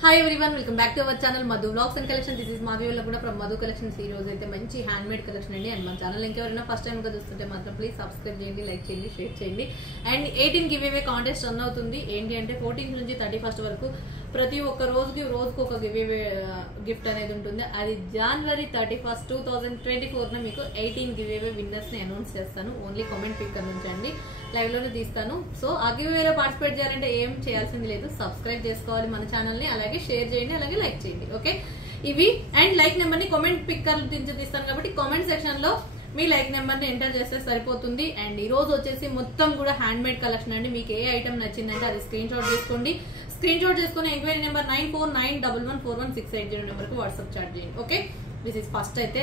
Hi everyone, welcome back to our channel Madhu vlogs and collection. This is Madhavi కూడా from Madhu collections. ఈ రోజు అయితే మంచి హ్యాండ్ మేడ్ కలెక్షన్ అండి. అండ్ మన ఛానల్ ఇంకెవరైనా ఫస్ట్ టైం గా చూస్తుంటే మాత్రం ప్లీజ్ సబ్స్క్రైబ్ చేయండి, లైక్ చేయండి, షేర్ చేయండి. And 18 give away contest run అవుతుంది. ఏంటి అంటే 14th నుంచి 31st వరకు ప్రతి ఒక్క రోజుకి ఒక గివ్ అవే గిఫ్ట్ అనేది ఉంటుంది. అది January 31st, 2024 మీకు 18 గివ్ అవే విన్నర్స్ ని అనౌన్స్ చేస్తాను. ఓన్లీ కామెంట్ పిక్ నుంచి అండి, లైవ్ లోనే తీస్తాను. సో ఆ గివ్ అవేలో పార్టిసిపేట్ చేయాలంటే ఏం చేయాల్సింది లేదు, సబ్స్క్రైబ్ చేసుకోవాలి మన ఛానల్ ని, అలాగే షేర్ చేయండి, అలాగే లైక్ చేయండి. ఓకే, ఇవి అండ్ లైక్ నెంబర్ ని కామెంట్ పిక్కర్ తీస్తాను కాబట్టి కామెంట్ సెక్షన్ లో మీ లైక్ నెంబర్ ని ఎంటర్ చేస్తే సరిపోతుంది. అండ్ ఈ రోజు వచ్చేసి మొత్తం కూడా హ్యాండ్ మేడ్ కలెక్షన్ అండి. మీకు ఏ ఐటమ్ నచ్చిందంటే అది స్క్రీన్ షాట్ తీసుకోండి. స్క్రీన్ షాట్ చేసుకుని ఎంక్వైరీ నెంబర్ 9491114160 నెంబర్ కు వాట్సాప్ చాట్ చేయండి. ఓకే, దిస్ ఇస్ ఫస్ట్ అయితే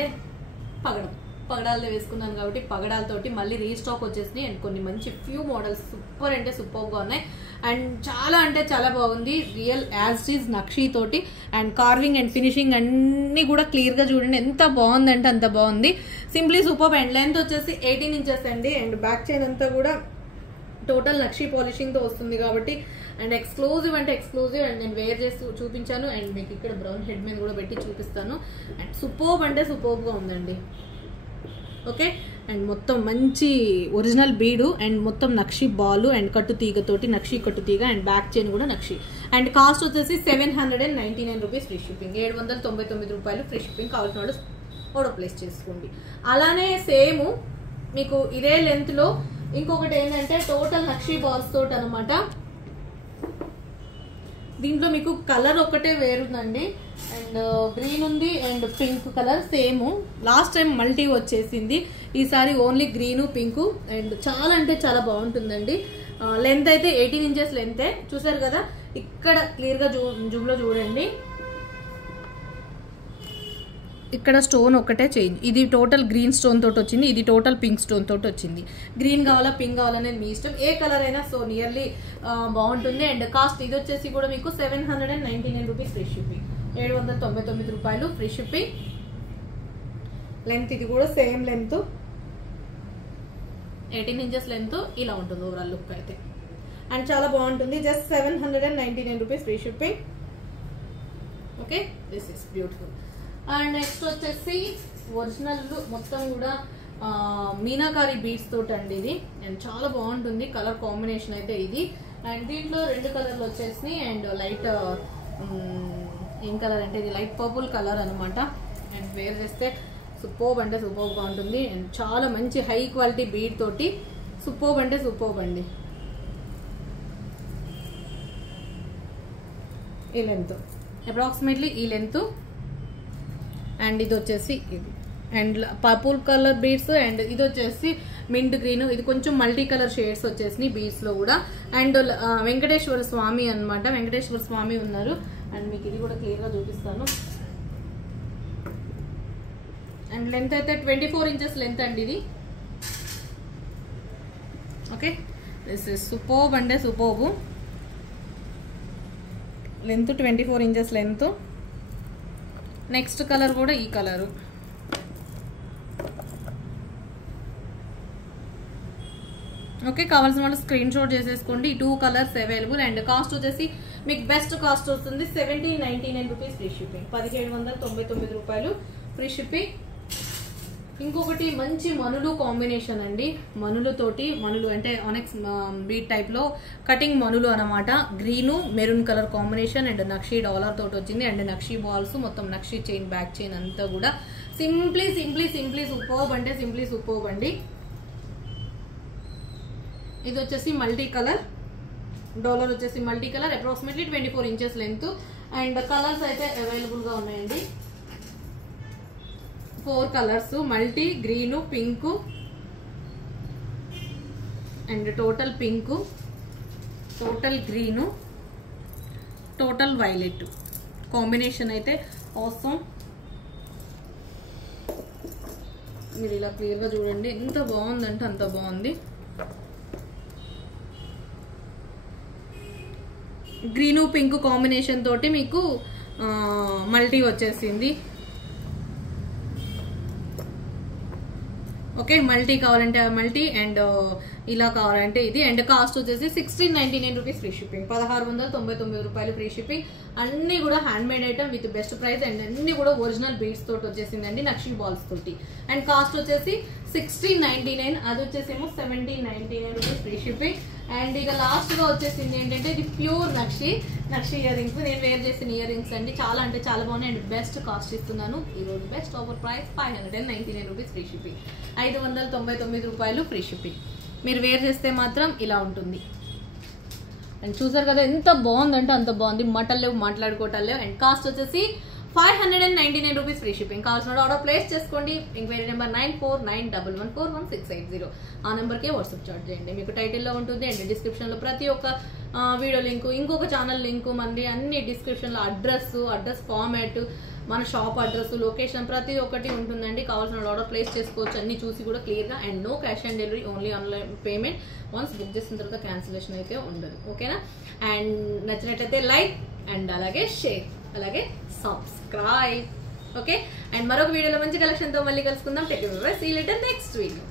పగడాలతో వేసుకున్నాను కాబట్టి పగడాలతోటి మళ్ళీ రీస్టాక్ వచ్చేసి అండ్ కొన్ని మంచి ఫ్యూ మోడల్స్ సూపర్ అంటే సూపర్ గా ఉన్నాయి. అండ్ చాలా అంటే చాలా బాగుంది. రియల్ యాజ్ ఈజ్ నక్షీ తోటి అండ్ కార్వింగ్ అండ్ ఫినిషింగ్ అన్ని కూడా క్లియర్ గా చూడండి, ఎంత బాగుందంటే అంత బాగుంది. Simply super. అండ్ లెంత్ వచ్చేసి 18 ఇంచెస్ అండి. అండ్ బ్యాక్ చైన్ అంతా కూడా టోటల్ నక్షీ పాలిషింగ్ తో వస్తుంది కాబట్టి అండ్ ఎక్స్క్లూజివ్ అంటే ఎక్స్క్లూజివ్. అండ్ నేను వేర్ చేసి చూపించాను అండ్ మీకు ఇక్కడ బ్రౌన్ హెడ్ మీద కూడా పెట్టి చూపిస్తాను. అండ్ సూపర్బ్ అంటే సూపర్బ్ గా ఉందండి. ఓకే, అండ్ మొత్తం మంచి ఒరిజినల్ బీడు అండ్ మొత్తం నక్షి బాలు అండ్ కట్టు తీగతోటి నక్షి కట్టు తీగ అండ్ బ్యాక్ చైన్ కూడా నక్షి. అండ్ కాస్ట్ వచ్చేసి 799 రూపీస్ ఫ్రీ షిప్పింగ్, 799 రూపాయలు ఫ్రీ షిప్పింగ్. కావాల్సిన వాళ్ళు ఆర్డర్ ప్లేస్ చేసుకోండి. అలానే సేమ్ మీకు ఇదే లెంత్ లో ఇంకొకటి ఏంటంటే టోటల్ నక్షి బాల్స్ తోటి అనమాట. దీంట్లో మీకు కలర్ ఒకటే వేరుందండి. అండ్ గ్రీన్ ఉంది and pink colour same. Last time multi వచ్చేసింది, ఈసారి ఓన్లీ గ్రీన్ పింక్. అండ్ చాలా అంటే చాలా బాగుంటుందండి. లెంత్ అయితే 18 ఇంచెస్ లెంతే. చూసారు కదా, ఇక్కడ క్లియర్ గా జూమ్ లో చూడండి, ఇక్కడ స్టోన్ ఒకటే చేంజ్. ఇది టోటల్ గ్రీన్ స్టోన్ తోటి వచ్చింది, ఇది టోటల్ పింక్ స్టోన్ తోటి వచ్చింది. గ్రీన్ కావాలా పింక్ కావాలనేది మీ ఇష్టం, ఏ కలర్ అయినా. సో నియర్లీ బాగుంటుంది. అండ్ కాస్ట్ ఇది వచ్చేసి కూడా మీకు 799 రూపీస్ ఫ్రీ షిప్పింగ్, 799 రూపాయలు ఫ్రీ షిప్పింగ్. లెంత్ ఇది కూడా సేమ్ లెంత్, 18 ఇంచెస్ లెంత్. ఇలా ఉంటుంది ఓవరాల్ లుక్ అయితే. అండ్ చాలా బాగుంటుంది. Just 799 rupees free shipping. Okay, this is beautiful. And next వచ్చేసి ఒరిజినల్ మొత్తం కూడా మీనాకారి బీడ్స్ తోటి అండి ఇది. అండ్ చాలా బాగుంటుంది కలర్ కాంబినేషన్ అయితే ఇది. అండ్ దీంట్లో 2 కలర్లు వచ్చేసి అండ్ లైట్ ఏం కలర్ అంటే ఇది లైట్ పర్పుల్ కలర్ అనమాట. అండ్ వేర్ చేస్తే సూపర్బ్ అంటే సూపర్బ్ గా ఉంటుంది. అండ్ చాలా మంచి హై క్వాలిటీ బీడ్ తోటి సూపర్బ్ అంటే సూపర్బ్ అండి. ఈ లెంత్ అప్రాక్సిమేట్లీ ఈ లెంత్. అండ్ ఇది వచ్చేసి ఇది and purple colour beads. And ఇది వచ్చేసి మింట్ గ్రీన్. ఇది కొంచెం మల్టీ కలర్ షేడ్స్ వచ్చేసి బీడ్స్ లో కూడా. అండ్ వెంకటేశ్వర స్వామి అనమాట, వెంకటేశ్వర స్వామి ఉన్నారు. అండ్ మీకు ఇది కూడా క్లియర్ గా చూపిస్తాను. అండ్ లెంత్ అయితే 24 ఇంచెస్ లెంత్ అండి ఇది. ఓకే, దిస్ ఇస్ సూపర్బ్ అంటే superb. Length 24 inches length. Next colour కూడా ఈ కలరు. ఓకే, కావాల్సిన వాళ్ళు స్క్రీన్ షాట్ చేసేసుకోండి. 2 కలర్స్ అవైలబుల్. అండ్ కాస్ట్ వచ్చేసి మీకు బెస్ట్ కాస్ట్ వస్తుంది 1799 రూపీస్ ఫ్రీ షిప్పింగ్, 1799 రూపాయలు ఫ్రీ షిప్పింగ్. ఇంకొకటి మంచి మనులు కాంబినేషన్ అండి. మనులతోటి, మనులు అంటే ఆనెక్స్ బీట్ టైప్ లో కటింగ్ మనులు అనమాట. Green maroon colour combination and nakshi dollar తోటి వచ్చింది. అండ్ నక్షీ బాల్స్ మొత్తం నక్షీ చైన్ బ్యాక్ చైన్ అంతా కూడా సింప్లీ సింప్లీ సింప్లీ సూపర్బ్ అంటే సింప్లీ సూపర్బ్ అండి. ఇది వచ్చేసి మల్టీ కలర్ డాలర్, వచ్చేసి multi colour, approximately 24 inches length. And colours అయితే అవైలబుల్ గా ఉన్నాయండి. 4 colours, multi green pink and total pink, total green, total violet combination అయితే అవసరం. మీరు ఇలా క్లియర్ గా చూడండి, ఎంత బాగుందంటే అంత బాగుంది. గ్రీను పింక్ కాంబినేషన్ తోటి మీకు మల్టీ వచ్చేసింది. ఓకే, మల్టీ కావాలంటే మల్టీ, అండ్ ఇలా కావాలంటే ఇది. అండ్ కాస్ట్ వచ్చేసి 1699 రూపీస్ ఫ్రీ షిప్పింగ్, 1699 రూపాయలు ఫ్రీ షిప్పింగ్. అన్ని కూడా hand made item with best price, and అన్ని కూడా ఒరిజినల్ బీడ్స్ తోటి వచ్చేసిందండి, నక్షి బాల్స్ తోటి. అండ్ కాస్ట్ వచ్చేసి 1699, అది వచ్చేసేమో 1799 రూపీస్ ఫ్రీ షిప్పింగ్. అండ్ ఇక లాస్ట్ గా వచ్చేసింది ఏంటంటే ఇది ప్యూర్ నక్షి ఇయర్ రింగ్స్. నేను వేర్ చేసిన ఇయర్ రింగ్స్ అండి, చాలా అంటే చాలా బాగున్నాయి అండ్ బెస్ట్ కాస్ట్ ఇస్తున్నాను ఈరోజు. Best offer price 599 rupees free shipping, 599 రూపాయలు ఫ్రీ షిప్పింగ్. మీరు వేర్ చేస్తే మాత్రం ఇలా ఉంటుంది. అండ్ చూసారు కదా ఎంత బాగుందంటే అంత బాగుంది, మటలు లేవు, మాట్లాడుకోవటాలు లేవు. అండ్ కాస్ట్ వచ్చేసి 599 రూపీస్ ఫ్రీ షిప్పింగ్. కావాల్సిన ఆర్డర్ ప్లేస్ చేసుకోండి. Enquiry number 9491141680. ఆ నెంబర్కే వాట్సాప్ చాట్ చేయండి. మీకు టైటిల్లో ఉంటుంది అండ్ డిస్క్రిప్షన్లో ప్రతి ఒక్క వీడియో లింకు, ఇంకొక ఛానల్ లింకు, మళ్ళీ అన్ని డిస్క్రిప్షన్లో అడ్రస్ ఫార్మాట్, మన షాప్ అడ్రస్, లొకేషన్ ప్రతి ఒక్కటి ఉంటుందండి. కావాల్సిన ఆర్డర్ ప్లేస్ చేసుకోవచ్చు, అన్ని చూసి కూడా క్లియర్గా. And no cash on delivery, only online payment. Once book చేసిన తర్వాత క్యాన్సిలేషన్ అయితే ఉండదు. ఓకేనా? అండ్ నచ్చినట్టయితే లైక్ అండ్ అలాగే షేర్, అలాగే సబ్స్క్రైబ్. ఓకే, అండ్ మరొక వీడియోలో మంచి కలెక్షన్తో మళ్ళీ కలుసుకుందాం. Take care, see you later next video.